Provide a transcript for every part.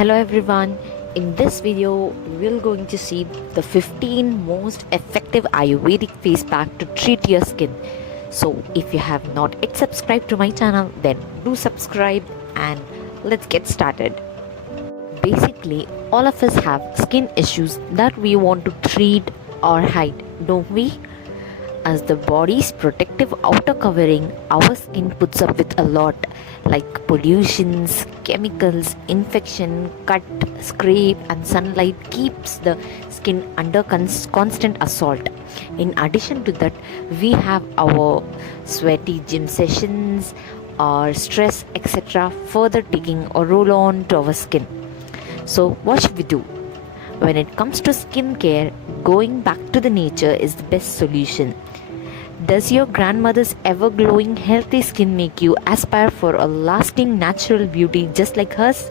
Hello everyone, in this video we're going to see the 15 most effective Ayurvedic face pack to treat your skin. So if you have not yet subscribed to my channel, then do subscribe and let's get started. Basically, all of us have skin issues that we want to treat or hide, don't we? As the body's protective outer covering, our skin puts up with a lot like pollutions, chemicals, infection, cut, scrape and sunlight keeps the skin under constant assault. In addition to that, we have our sweaty gym sessions or stress etc. further taking a roll on to our skin. So what should we do? When it comes to skincare, going back to the nature is the best solution. Does your grandmother's ever glowing healthy skin make you aspire for a lasting natural beauty just like hers?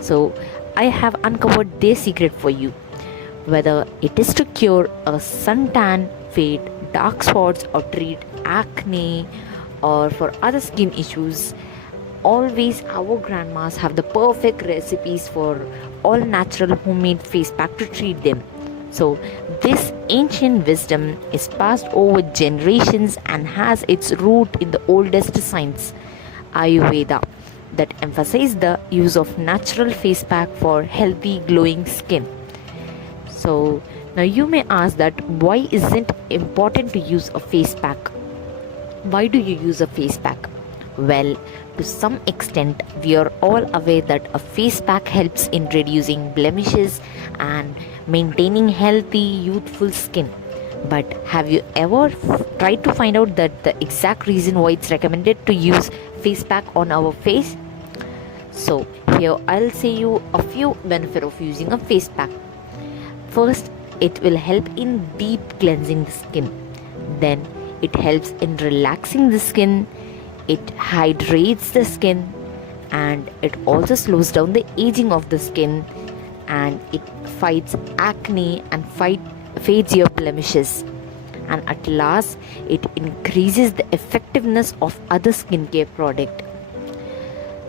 So I have uncovered their secret for you. Whether it is to cure a suntan, fade dark spots or treat acne or for other skin issues, always our grandmas have the perfect recipes for all natural homemade face pack to treat them. So this ancient wisdom is passed over generations and has its root in the oldest science, Ayurveda, that emphasizes the use of natural face pack for healthy glowing skin. So now you may ask that why isn't it important to use a face pack? Why do you use a face pack? Well, to some extent, we are all aware that a face pack helps in reducing blemishes and maintaining healthy, youthful skin. But have you ever tried to find out that the exact reason why it's recommended to use face pack on our face? So here I'll say you a few benefits of using a face pack. First, it will help in deep cleansing the skin. Then it helps in relaxing the skin. It hydrates the skin and it also slows down the aging of the skin, and it fights acne and fades your blemishes, and at last it increases the effectiveness of other skincare product.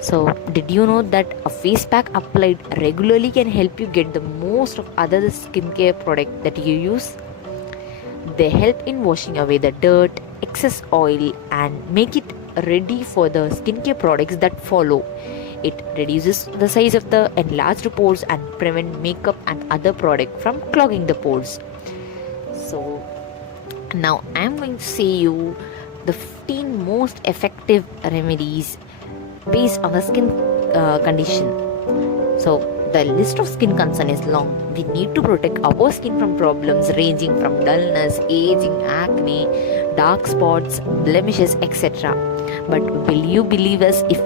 So did you know that a face pack applied regularly can help you get the most of other skincare product that you use? They help in washing away the dirt, excess oil and make it ready for the skincare products that follow. It reduces the size of the enlarged pores and prevent makeup and other product from clogging the pores. So now I am going to say you the 15 most effective remedies based on the skin condition. So the list of skin concern is long. We need to protect our skin from problems ranging from dullness, aging, acne, dark spots, blemishes, etc. But will you believe us if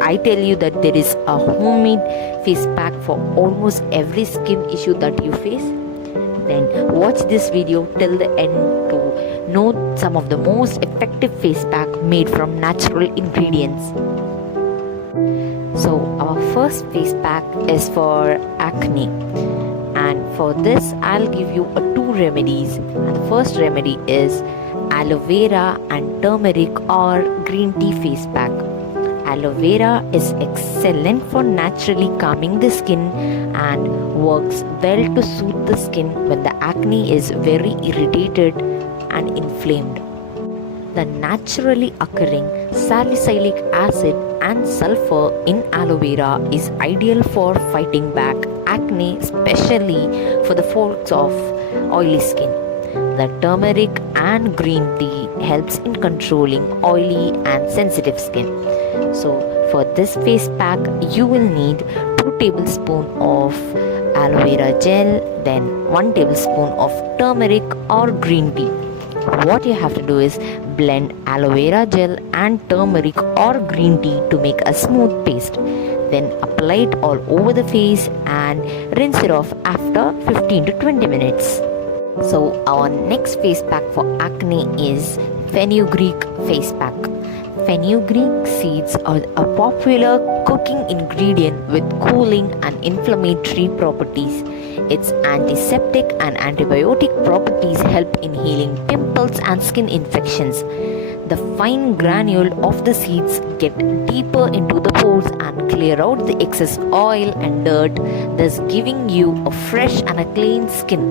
I tell you that there is a homemade face pack for almost every skin issue that you face? Then watch this video till the end to know some of the most effective face pack made from natural ingredients. So our first face pack is for acne, and for this I'll give you two remedies. And the first remedy is Aloe Vera and Turmeric or green tea face pack. Aloe Vera is excellent for naturally calming the skin and works well to soothe the skin when the acne is very irritated and inflamed. The naturally occurring salicylic acid and sulfur in aloe vera is ideal for fighting back acne, especially for the folks of oily skin. The turmeric and green tea helps in controlling oily and sensitive skin. So for this face pack, you will need 2 tablespoons of aloe vera gel, then 1 tablespoon of turmeric or green tea. What you have to do is blend aloe vera gel and turmeric or green tea to make a smooth paste. Then apply it all over the face and rinse it off after 15 to 20 minutes. So our next face pack for acne is Fenugreek face pack. Fenugreek seeds are a popular cooking ingredient with cooling and inflammatory properties. Its antiseptic and antibiotic properties help in healing pimples and skin infections. the fine granule of the seeds get deeper into the pores and clear out the excess oil and dirt, thus giving you a fresh and a clean skin.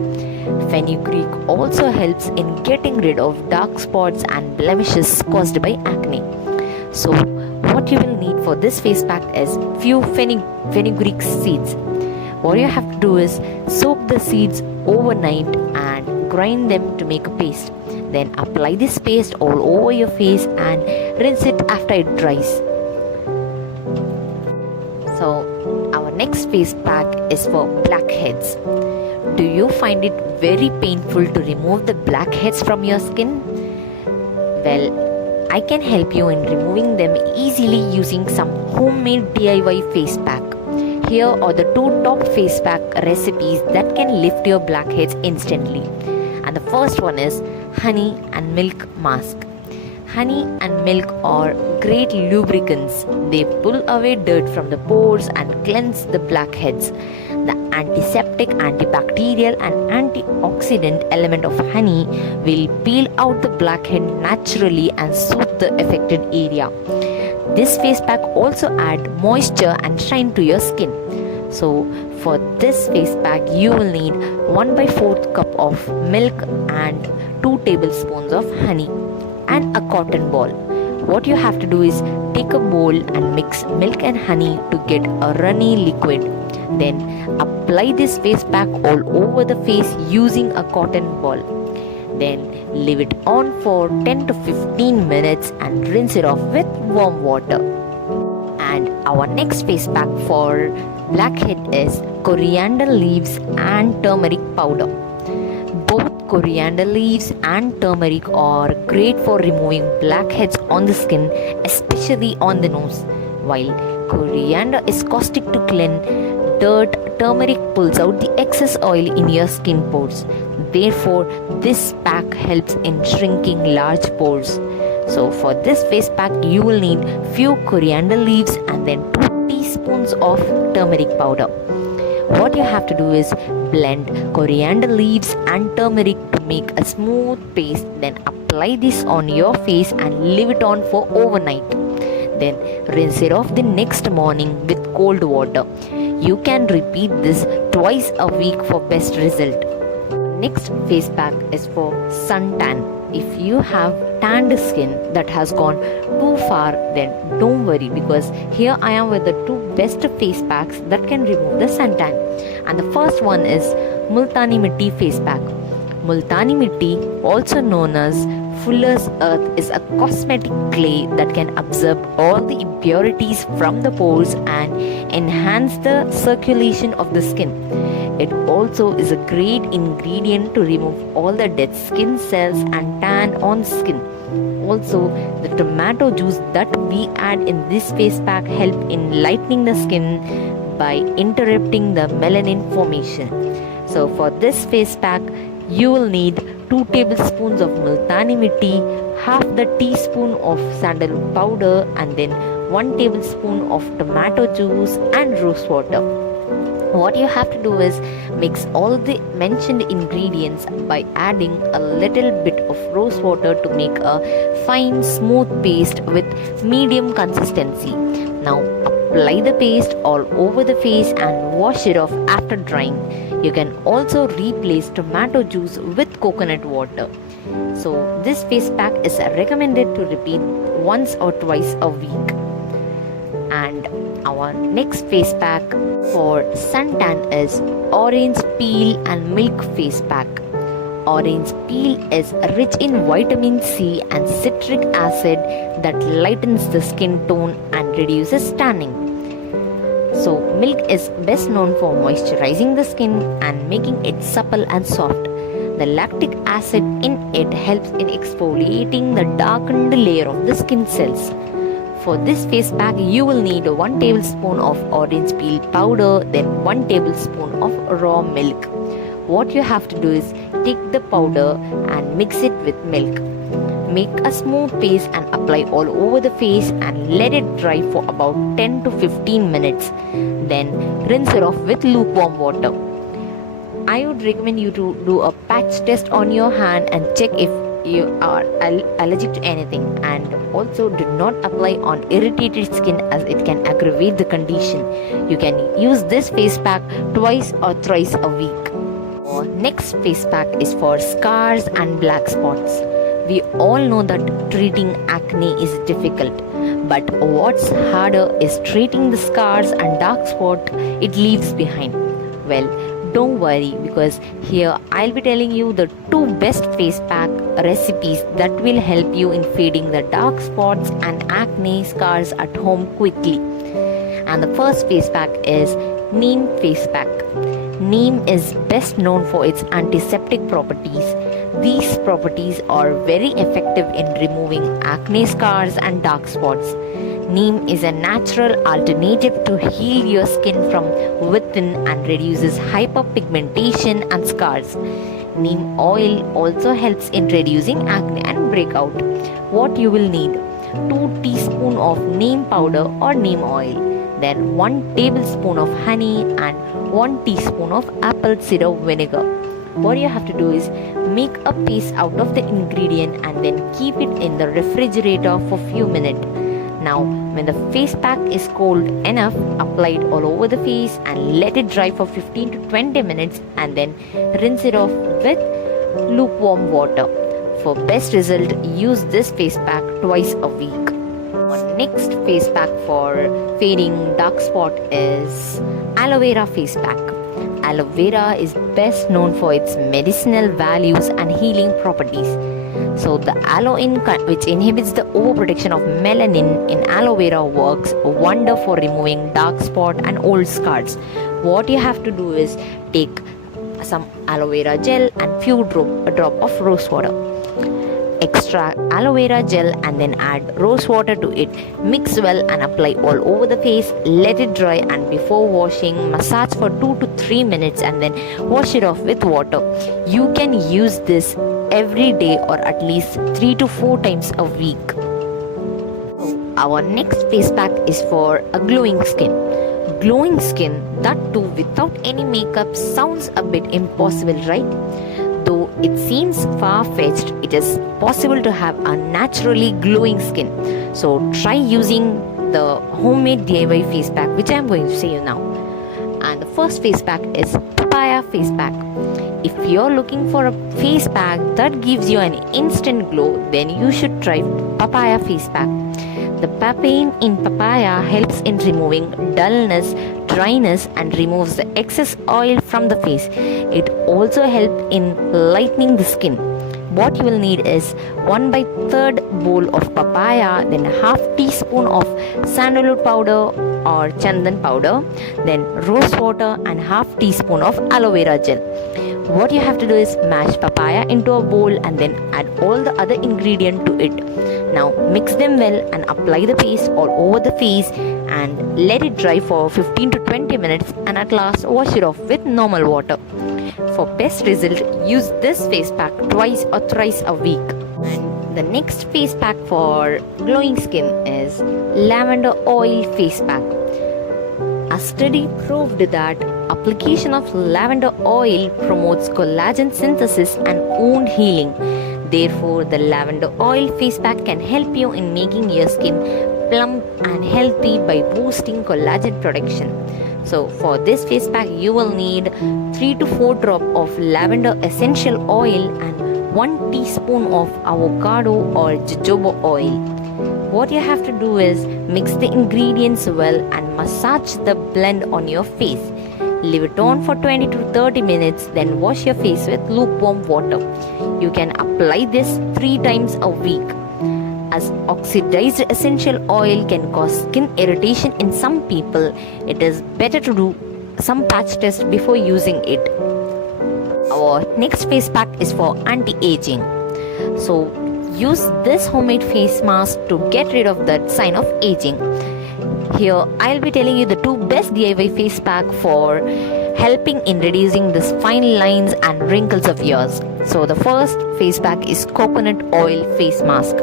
Fenugreek also helps in getting rid of dark spots and blemishes caused by acne. So, what you will need for this face pack is few fenugreek seeds. What you have to do is soak the seeds overnight and grind them to make a paste. Then apply this paste all over your face and rinse it after it dries. So our next face pack is for blackheads. Do you find it very painful to remove the blackheads from your skin? Well, I can help you in removing them easily using some homemade DIY face pack. Here are the 2 top face pack recipes that can lift your blackheads instantly. And the first one is honey and milk mask. Honey and milk are great lubricants. They pull away dirt from the pores and cleanse the blackheads. The antiseptic, antibacterial and antioxidant element of honey will peel out the blackhead naturally and soothe the affected area. This face pack also adds moisture and shine to your skin. So for this face pack you will need 1/4 cup of milk and 2 tablespoons of honey and a cotton ball. What you have to do is take a bowl and mix milk and honey to get a runny liquid. Then apply this face pack all over the face using a cotton ball. Then leave it on for 10 to 15 minutes and rinse it off with warm water. And our next face pack for blackhead is coriander leaves and turmeric powder. Both coriander leaves and turmeric are great for removing blackheads on the skin, especially on the nose. While coriander is caustic to clean dirt, turmeric pulls out the excess oil in your skin pores. Therefore, this pack helps in shrinking large pores. So for this face pack, you will need few coriander leaves and then 2 teaspoons of turmeric powder. What you have to do is blend coriander leaves and turmeric to make a smooth paste. Then apply this on your face and leave it on for overnight. Then rinse it off the next morning with cold water. You can repeat this twice a week for best result. Next face pack is for suntan. If you have tanned skin that has gone too far, then don't worry, because here I am with the 2 best face packs that can remove the suntan. And the first one is Multani Mitti face pack. Multani Mitti, also known as Fuller's Earth, is a cosmetic clay that can absorb all the impurities from the pores and enhance the circulation of the skin. It also is a great ingredient to remove all the dead skin cells and tan on skin. Also, the tomato juice that we add in this face pack help in lightening the skin by interrupting the melanin formation. So for this face pack, you will need 2 tablespoons of Multani Mitti, half the teaspoon of sandalwood powder, and then 1 tablespoon of tomato juice and rose water. What you have to do is mix all the mentioned ingredients by adding a little bit of rose water to make a fine smooth paste with medium consistency. Now apply the paste all over the face and wash it off after drying. You can also replace tomato juice with coconut water. So this face pack is recommended to repeat once or twice a week. And our next face pack for suntan is orange peel and milk face pack. Orange peel is rich in vitamin C and citric acid that lightens the skin tone and reduces tanning. So milk is best known for moisturizing the skin and making it supple and soft. The lactic acid in it helps in exfoliating the darkened layer of the skin cells. For this face pack, you will need 1 tablespoon of orange peel powder, then 1 tablespoon of raw milk. What you have to do is take the powder and mix it with milk. Make a smooth paste and apply all over the face and let it dry for about 10 to 15 minutes. Then rinse it off with lukewarm water. I would recommend you to do a patch test on your hand and check if you are allergic to anything, and also do not apply on irritated skin as it can aggravate the condition. You can use this face pack twice or thrice a week. Our next face pack is for scars and black spots. We all know that treating acne is difficult, but what's harder is treating the scars and dark spot it leaves behind. Well, don't worry, because here I'll be telling you the 2 best face pack recipes that will help you in fading the dark spots and acne scars at home quickly. And the first face pack is Neem face pack. Neem is best known for its antiseptic properties. These properties are very effective in removing acne scars and dark spots. Neem is a natural alternative to heal your skin from within and reduces hyperpigmentation and scars. Neem oil also helps in reducing acne and breakout. What you will need: 2 teaspoons of neem powder or neem oil, then 1 tablespoon of honey and 1 teaspoon of apple cider vinegar. What you have to do is make a paste out of the ingredient and then keep it in the refrigerator for few minutes. Now, when the face pack is cold enough, apply it all over the face and let it dry for 15 to 20 minutes and then rinse it off with lukewarm water. For best result, use this face pack twice a week. Our next face pack for fading dark spot is Aloe Vera face pack. Aloe Vera is best known for its medicinal values and healing properties. So the aloe, which inhibits the overproduction of melanin in aloe vera, works a wonder for removing dark spot and old scars. What you have to do is take some aloe vera gel and a drop of rose water. Extract aloe vera gel and then add rose water to it. Mix well and apply all over the face. Let it dry, and before washing, massage for 2 to 3 minutes and then wash it off with water. You can use this every day or at least 3 to 4 times a week. Our next face pack is for a glowing skin. Glowing skin, that too without any makeup, sounds a bit impossible, right? Though it seems far-fetched, it is possible to have a naturally glowing skin. So try using the homemade DIY face pack, which I am going to say you now. And the first face pack is Papaya face pack. If you're looking for a face pack that gives you an instant glow, then you should try Papaya face pack. The papain in papaya helps in removing dullness, dryness, and removes the excess oil from the face. It also helps in lightening the skin. What you will need is 1/3 bowl of papaya, then half teaspoon of sandalwood powder or chandan powder, then rose water and half teaspoon of aloe vera gel. What you have to do is mash papaya into a bowl and then add all the other ingredients to it. Now mix them well and apply the paste all over the face and let it dry for 15 to 20 minutes, and at last wash it off with normal water. For best result, use this face pack twice or thrice a week. And the next face pack for glowing skin is Lavender oil face pack. A study proved that application of lavender oil promotes collagen synthesis and wound healing. Therefore, the lavender oil face pack can help you in making your skin plump and healthy by boosting collagen production. So for this face pack, you will need 3 to 4 drops of lavender essential oil and 1 teaspoon of avocado or jojoba oil. What you have to do is mix the ingredients well and massage the blend on your face. Leave it on for 20 to 30 minutes, then wash your face with lukewarm water. You can apply this 3 times a week. As oxidized essential oil can cause skin irritation in some people, it is better to do some patch test before using it. Our next face pack is for anti-aging. So use this homemade face mask to get rid of that sign of aging. Here I'll be telling you the 2 best DIY face pack for helping in reducing the fine lines and wrinkles of yours. So the first face pack is coconut oil face mask.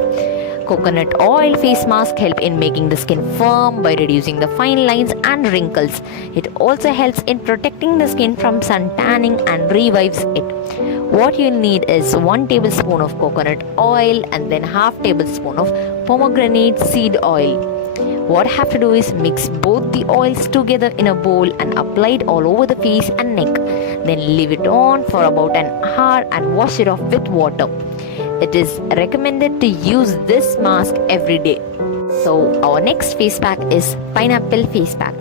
Coconut oil face mask help in making the skin firm by reducing the fine lines and wrinkles. It also helps in protecting the skin from sun tanning and revives it. What you'll need is 1 tablespoon of coconut oil and then half tablespoon of pomegranate seed oil. What I have to do is mix both the oils together in a bowl and apply it all over the face and neck. Then leave it on for about an hour and wash it off with water. It is recommended to use this mask every day. So our next face pack is pineapple face pack.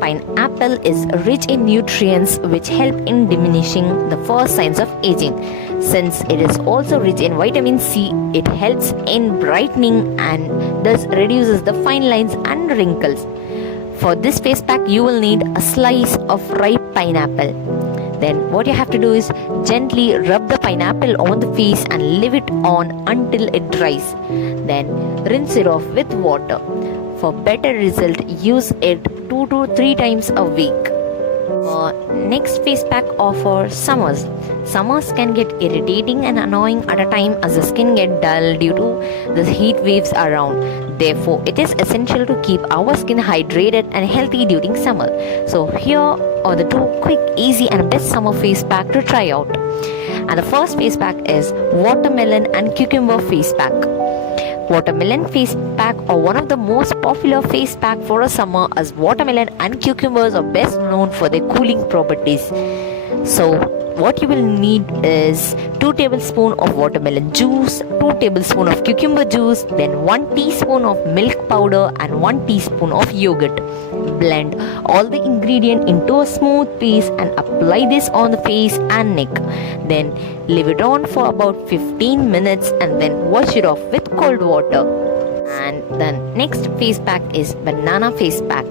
Pineapple is rich in nutrients which help in diminishing the first signs of aging. Since it is also rich in vitamin C, it helps in brightening and thus reduces the fine lines and wrinkles. For this face pack, you will need a slice of ripe pineapple. Then what you have to do is gently rub the pineapple on the face and leave it on until it dries. Then rinse it off with water. For better result, use it 2 to 3 times a week. Next face pack for summers. Summers can get irritating and annoying at a time as the skin gets dull due to the heat waves around. Therefore, it is essential to keep our skin hydrated and healthy during summer. So here are the 2 quick, easy and best summer face pack to try out. And the first face pack is watermelon and cucumber face pack. Watermelon face pack are one of the most popular face pack for a summer, as watermelon and cucumbers are best known for their cooling properties. So what you will need is 2 tablespoons of watermelon juice, 2 tablespoons of cucumber juice, then 1 teaspoon of milk powder and 1 teaspoon of yogurt. Blend all the ingredient into a smooth paste and apply this on the face and neck. Then leave it on for about 15 minutes and then wash it off with cold water. And the next face pack is banana face pack.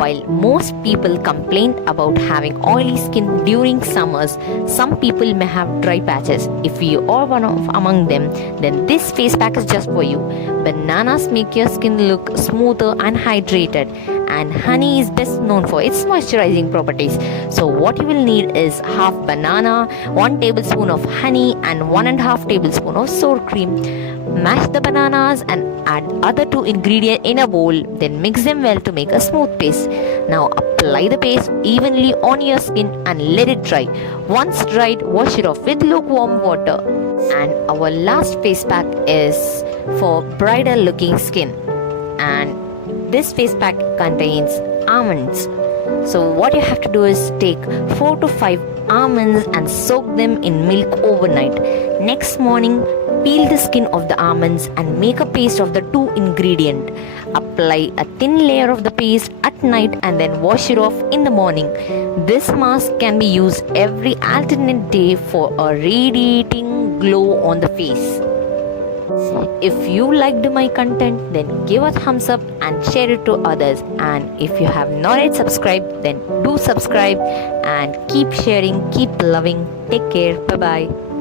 While most people complain about having oily skin during summers, some people may have dry patches. If you are one of among them, then this face pack is just for you. Bananas make your skin look smoother and hydrated, and honey is best known for its moisturizing properties. So what you will need is half banana, 1 tablespoon of honey and 1.5 tablespoon of sour cream. Mash the bananas and add other 2 ingredients in a bowl, then mix them well to make a smooth paste. Now apply the paste evenly on your skin and let it dry. Once dried, wash it off with lukewarm water. And our last face pack is for brighter looking skin, and this face pack contains almonds. So what you have to do is take 4 to 5 almonds and soak them in milk overnight. Next morning, peel the skin of the almonds and make a paste of the 2 ingredients. Apply a thin layer of the paste at night and then wash it off in the morning. This mask can be used every alternate day for a radiating glow on the face. If you liked my content, then give a thumbs up and share it to others. And if you have not yet subscribed, then do subscribe and keep sharing, keep loving. Take care. Bye bye.